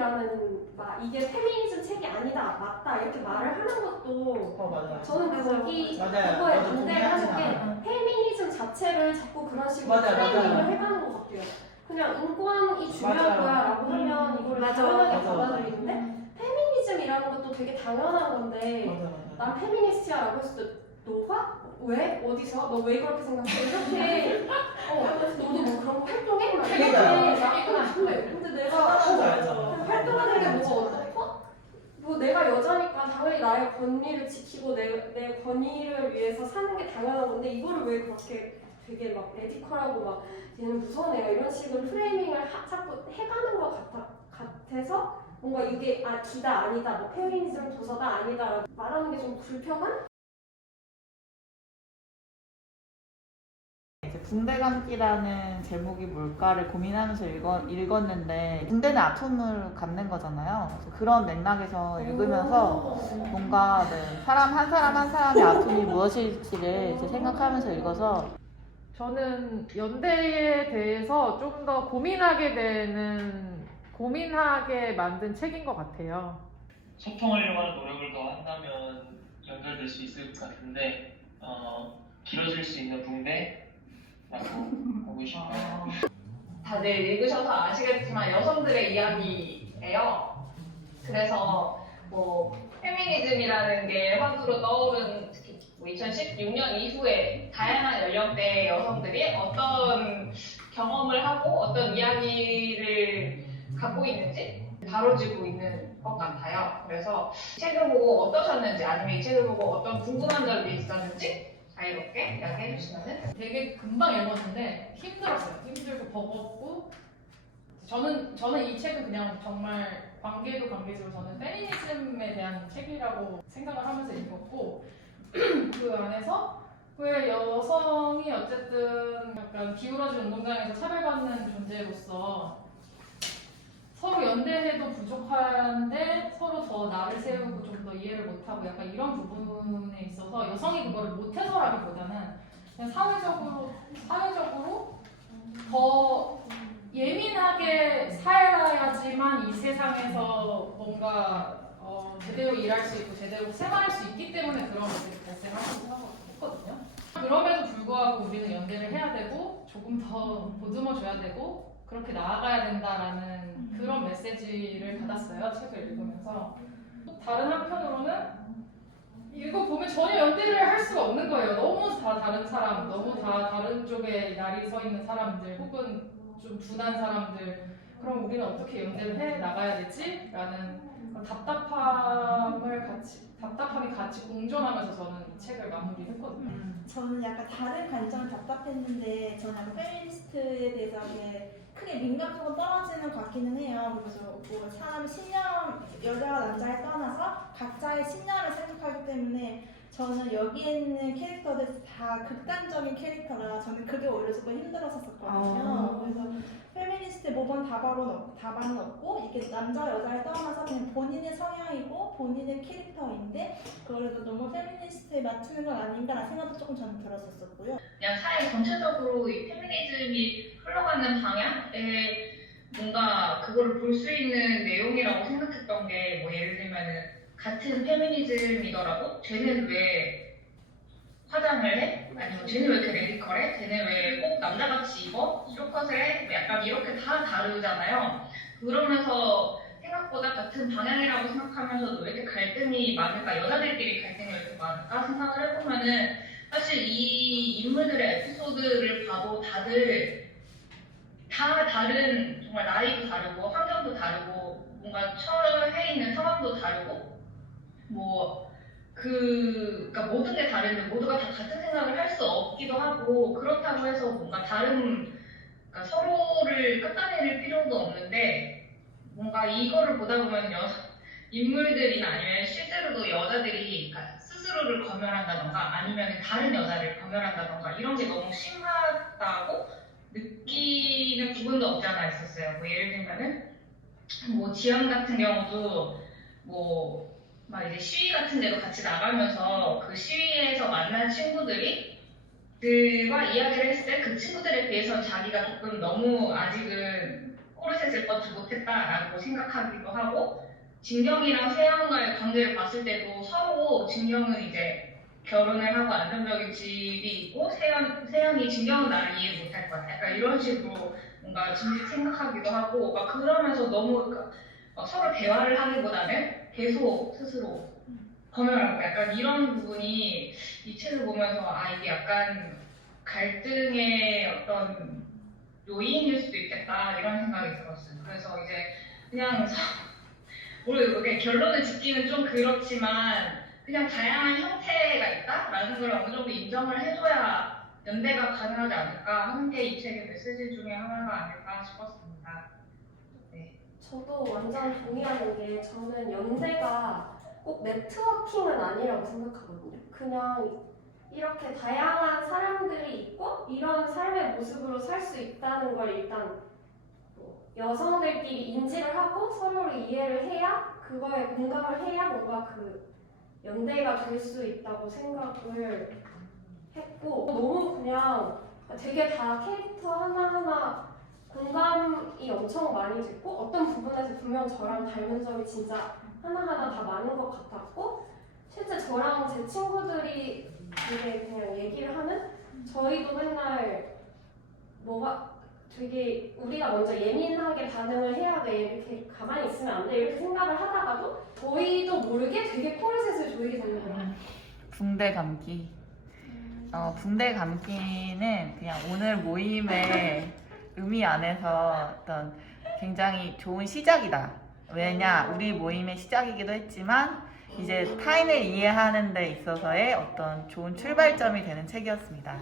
책이라는 막 이게 페미니즘 책이 아니다 맞다 이렇게 말을 하는 것도 어 맞아. 저는 맞아요. 거기 맞아요. 그거에 저도 반대를 하는 게 동의하진 페미니즘 자체를 자꾸 그런 식으로 맞아요, 프레이밍을 맞아요. 해가는 것 같아요. 그냥 인권이 중요한 맞아요. 거야라고 하면 이거를 맞아, 당연하게 맞아. 받아들이는데 페미니즘이라는 것도 되게 당연한 건데 맞아 맞아. 난 페미니스트야라고 했을 때 너가 왜 어디서 너 왜 그렇게 생각해 이렇게 어 너도 뭐 그런 거 활동해 막 이렇게 그러니까요 근데 근데 내가 알죠, 알죠. 활동하는 게 뭐가 어떻고 뭐 내가 여자니까 당연히 나의 권리를 지키고 내, 내 권위를 위해서 사는 게 당연한 건데 이거를 왜 그렇게 되게 막 레디컬하고 막 얘는 무서운 애가 이런 식으로 프레이밍을 하, 자꾸 해가는 것 같아, 같아서 뭔가 이게 아 기다 아니다 뭐 페미니즘 도서다 아니다 말하는 게 좀 불편한? 이제 붕대 감기라는 제목이 뭘까를 고민하면서 읽어, 읽었는데 붕대는 아픔을 갖는 거잖아요. 그래서 그런 맥락에서 읽으면서 뭔가 네, 사람 한 사람 한 사람의 아픔이 무엇일지를 이제 생각하면서 읽어서 저는 연대에 대해서 좀 더 고민하게 되는 고민하게 만든 책인 것 같아요. 소통하려고 하는 노력을 더 한다면 연결될 수 있을 것 같은데 어, 길어질 수 있는 붕대 라고 하고 싶어요. 다들 읽으셔서 아시겠지만 여성들의 이야기예요. 그래서 뭐 페미니즘이라는 게 화두로 떠오른 특히 뭐 2016년 이후에 다양한 연령대의 여성들이 어떤 경험을 하고 어떤 이야기를 갖고 있는지 다뤄지고 있는 것 같아요. 그래서 이 책을 보고 어떠셨는지 아니면 이 책을 보고 어떤 궁금한 점이 있었는지 자유롭게 이야기해 주시면은 되게 금방 읽었는데 힘들었어요. 힘들고 버겁고 저는 저는 이 책은 그냥 정말 관계도 관계지만 저는 페미니즘에 대한 책이라고 생각을 하면서 읽었고 그 안에서 왜 여성이 어쨌든 약간 기울어진 운동장에서 차별받는 존재로서 서로 연대해도 부족한데 서로 더 나를 세우고 좀 더 이해를 못하고 약간 이런 부분에 있어서 여성이 그거를 못해서라기보다는 그냥 사회적으로 사회적으로 더 예민하게 살아야지만 이 세상에서 뭔가 어, 제대로 일할 수 있고 제대로 생활할 수 있기 때문에 그런 것들이 발생하고 했거든요. 그럼에도 불구하고 우리는 연대를 해야 되고 조금 더 보듬어 줘야 되고 그렇게 나아가야 된다라는 그런 메시지를 받았어요 책을 읽으면서. 다른 한편으로는 읽어보면 전혀 연대를 할 수가 없는 거예요. 너무 다 다른 사람 너무 다 다른 쪽에 날이 서 있는 사람들 혹은 좀 둔한 사람들. 그럼 우리는 어떻게 연대를 해 나가야 되지? 라는 답답함이 같이 공존하면서 저는 이 책을 마무리했거든요 저는 약간 다른 관점을 답답했는데 저는 약간 페미니스트에 대해서 이게 크게 민감성은 떨어지는 것 같기는 해요. 그래서 뭐 사람 신념 여자와 남자에 떠나서 각자의 신념을 생각하기 때문에 저는 여기에 있는 캐릭터들 다 극단적인 캐릭터라 저는 그게 오히려 조금 힘들었었거든요. 그래서 페미니스트 모범 답안은, 없, 답안은 없고 이게 남자 여자에 떠나서 그냥 본인의 성향이고 본인의 캐릭터인데 그거를 너무 페미니스트에 맞추는 건 아닌가라는 생각도 조금 저는 들었었고요. 그냥 사회 전체적으로 이 페미니즘이 흘러가는 방향에 뭔가 그거를 볼 수 있는 내용이라고 생각했던 게 뭐 예를 들면은 같은 페미니즘이더라도 쟤는 왜 화장을 해? 아니면 쟤는 왜 이렇게 레디컬해? 쟤는 왜 꼭 남자같이 입어? 뭐 약간 이렇게 다 다르잖아요. 그러면서 생각보다 같은 방향이라고 생각하면서도 왜 이렇게 갈등이 많을까? 여자들끼리 갈등이 왜 이렇게 많을까? 생각을 해보면은 사실 이 인물들의 에피소드를 봐도 다들 다 다른 정말 나이도 다르고 환경도 다르고 뭔가 처해 있는 상황도 다르고 뭐 그, 그러니까 모든 게 다른데 모두가 다 같은 생각을 할 수 없기도 하고 그렇다고 해서 뭔가 다른 그러니까 서로를 깎아내릴 필요도 없는데 뭔가 이거를 보다 보면 여, 인물들이나 아니면 실제로도 여자들이 그러니까 스스로를 검열한다던가 아니면 다른 여자를 검열한다던가 이런 게 너무 심하다고 느끼는 부분도 없지 않아 있었어요. 뭐 예를 들면은 뭐 지연 같은 경우도 뭐 막 이제 시위 같은 데도 같이 나가면서 그 시위에서 만난 친구들이 그와 이야기를 했을 때 그 친구들에 비해서 자기가 조금 너무 아직은 코르셋을 벗지 못했다라고 생각하기도 하고 진경이랑 세영의 관계를 봤을 때도 서로 진경은 이제 결혼을 하고 안정적인 집이 있고 세연, 세연이 진경은 나를 이해 못할 것 같아. 약간 이런 식으로 뭔가 짐짓 생각하기도 하고 막 그러면서 너무 그러니까 막 서로 대화를 하기보다는 계속 스스로 검열하고 약간 이런 부분이 이 책을 보면서 아 이게 약간 갈등의 어떤 요인일 수도 있겠다 이런 생각이 들었어요. 그래서 이제 그냥 모르겠게 결론을 짓기는 좀 그렇지만 그냥 다양한 형태가 있다라는 걸 어느 정도 인정을 해줘야 연대가 가능하지 않을까 하는 게 이 책의 메시지 중에 하나가 아닐까 싶었습니다. 저도 완전 동의하는 게 저는 연대가 꼭 네트워킹은 아니라고 생각하거든요. 그냥 이렇게 다양한 사람들이 있고 이런 삶의 모습으로 살 수 있다는 걸 일단 뭐 여성들끼리 인지를 하고 서로를 이해를 해야 그거에 공감을 해야 뭔가 그 연대가 될 수 있다고 생각을 했고 너무 그냥 되게 다 캐릭터 하나하나 공감이 엄청 많이 됐고 어떤 부분에서 분명 저랑 닮은 점이 진짜 하나하나 다 많은 것 같았고 실제 저랑 제 친구들이 되게 그냥 얘기를 하는 저희도 맨날 뭐가 되게 우리가 먼저 예민하게 반응을 해야 돼 이렇게 가만히 있으면 안 돼 이렇게 생각을 하다가도 저희도 모르게 되게 코르셋을 조이게 되는 거예요. 붕대 감기. 어, 붕대 감기는 그냥 오늘 모임의 의미 안에서 어떤 굉장히 좋은 시작이다. 왜냐, 우리 모임의 시작이기도 했지만, 이제 타인을 이해하는 데 있어서의 어떤 좋은 출발점이 되는 책이었습니다.